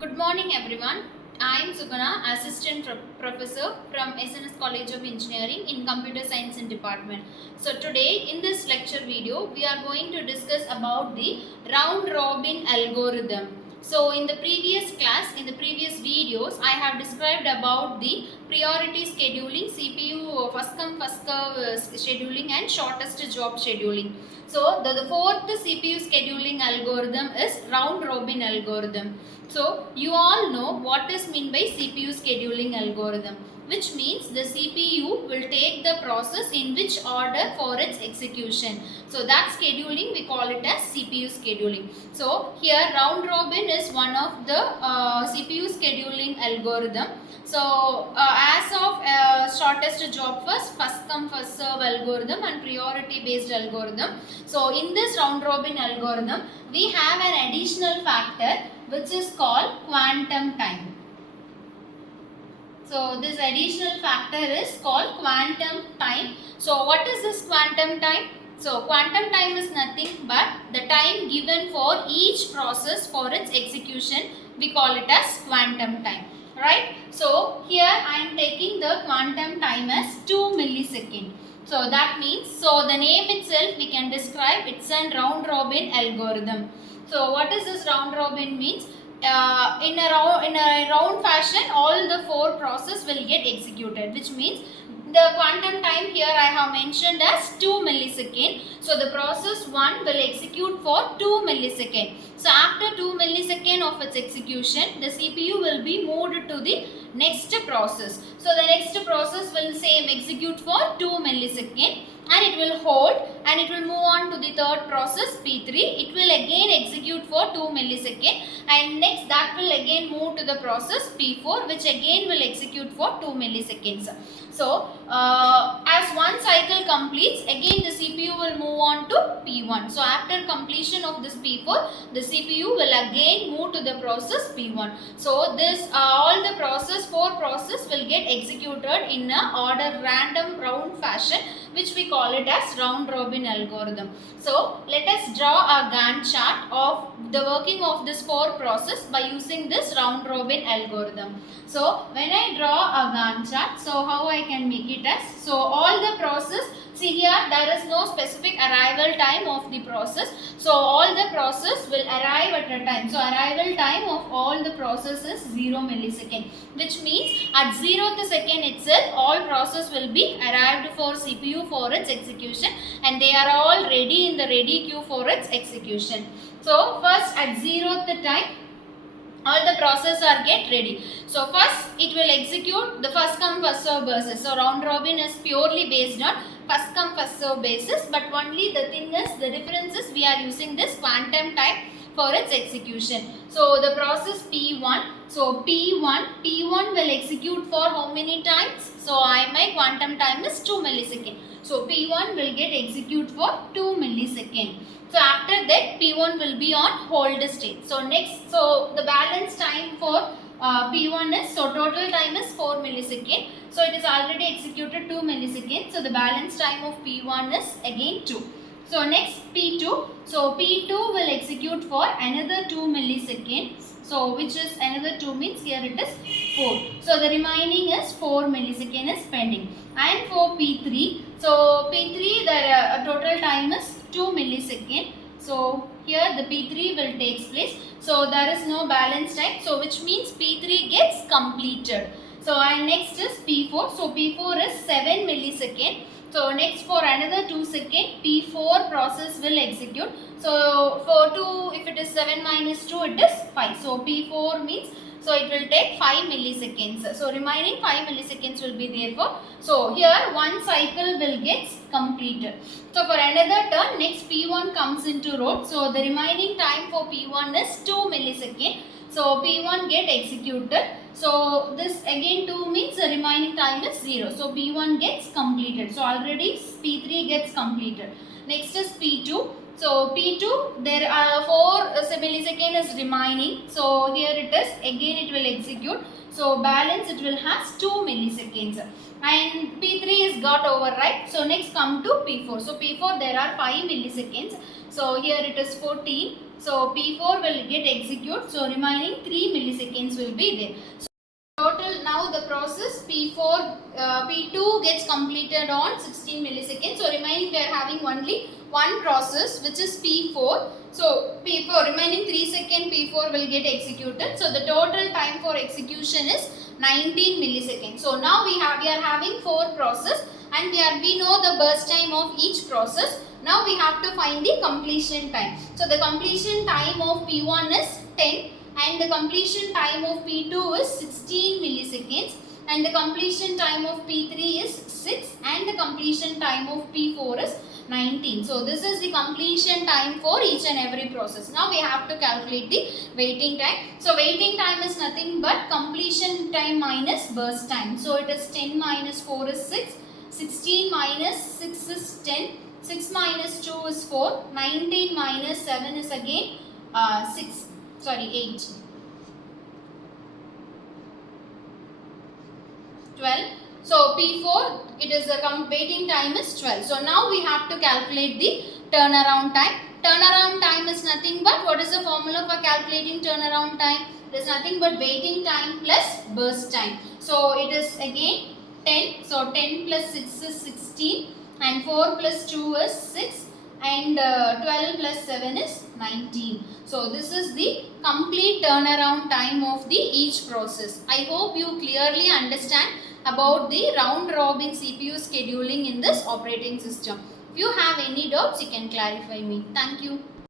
Good morning everyone. I am Sugana, Assistant Professor from SNS College of Engineering in Computer Science and Department. So today in this lecture video we are going to discuss about the round robin algorithm. So in the previous class, in the previous videos, I have described about the priority scheduling, CPU first come first serve scheduling and shortest job scheduling. So the fourth CPU scheduling algorithm is round robin algorithm. So you all know what is meant by CPU scheduling algorithm, which means the CPU will take the process in which order for its execution. So that scheduling we call it as CPU scheduling. So here round robin is one of the CPU scheduling algorithm. So as of shortest job first come first serve algorithm and priority based algorithm. So in this round robin algorithm we have an additional factor which is called quantum time. So this additional factor is called quantum time. So what is this quantum time? So quantum time is nothing but the time given for each process for its execution. We call it as quantum time. Right? So here I am taking the quantum time as 2 milliseconds. So that means, so the name itself we can describe it's a round robin algorithm. So what is this round robin means? In a round fashion all the four process will get executed, which means the quantum time here I have mentioned as 2 millisecond. So the process 1 will execute for 2 millisecond. So after 2 millisecond of its execution, the CPU will be moved to the next process. So the next process will same execute for 2 millisecond and it will hold and it will move on to the third process P3. It will again execute for 2 millisecond and next that will again move to the process P4, which again will execute for 2 milliseconds. So as one cycle completes, again the CPU will move on to P1. So after completion of this P4, the CPU will again move to the process P1. So this all the four process will get executed in a order random round fashion, which we call it as round robin algorithm. So let us draw a Gantt chart of the working of this four process by using this round robin algorithm. So when I draw a Gantt chart, so how I can make it as, so all the process, see here there is no specific arrival time of the process. So all the process will arrive at a time. So arrival time of all the process is 0 millisecond, which means at 0th second itself all process will be arrived for CPU for its execution and they are all ready in the ready queue for its execution. So first at 0th time all the process are get ready. So first it will execute the first come first serve basis. So round robin is purely based on first come first serve basis, but only the thing is, the difference is we are using this quantum time for its execution. So the process P1, so P1 will execute for how many times? So my quantum time is 2 millisecond. So P1 will get execute for 2 millisecond. So after that P1 will be on hold state. So next, so the balance time for P1 is, so total time is 4 millisecond. So it is already executed 2 milliseconds. So the balance time of P1 is again 2. So next P2. So P2 will execute for another 2 milliseconds. So which is another 2 means here it is 4. So the remaining is 4 millisecond is pending. And for P3, so P3 the total time is 2 millisecond. So here the P3 will take place. So there is no balance time. So which means P3 gets completed. So and next is P4. So P4 is 7 millisecond. So next for another 2 second P4 process will execute. So for 2, if it is 7 minus 2 it is 5. So P4 means, so it will take 5 milliseconds. So remaining 5 milliseconds will be there for. So here one cycle will get completed. So for another turn next P1 comes into road. So the remaining time for P1 is 2 milliseconds. So P1 get executed. So this again 2 means the remaining time is 0. So P1 gets completed. So already P3 gets completed. Next is P2. So P2 there are 4 millisecond is remaining. So here it is, again it will execute. So balance it will has 2 milliseconds. And P3 is got override. So next come to P4. So P4 there are 5 milliseconds. So here it is 14. So P4 will get executed. So remaining 3 milliseconds will be there. So total now the process P2 gets completed on 16 milliseconds. So remaining we are having only one process which is P4. So P4 remaining 3 seconds P4 will get executed. So the total time for execution is 19 milliseconds. So now we are having 4 process and we know the burst time of each process. Now we have to find the completion time. So the completion time of P1 is 10 and the completion time of P2 is 16 milliseconds and the completion time of P3 is 6 and the completion time of P4 is 19. So this is the completion time for each and every process. Now we have to calculate the waiting time. So waiting time is nothing but completion time minus burst time. So it is 10 minus 4 is 6, 16 minus 6 is 10, 6 minus 2 is 4, 19 minus 7 is again 8. 12. So P4, it is the waiting time is 12. So now we have to calculate the turnaround time. Turnaround time is nothing but, what is the formula for calculating turnaround time? It is nothing but waiting time plus burst time. So it is again 10. So 10 plus 6 is 16 and 4 plus 2 is 6 and 12 plus 7 is 19. So this is the complete turnaround time of the each process. I hope you clearly understand about the round robin CPU scheduling in this operating system. If you have any doubts, you can clarify me. Thank you.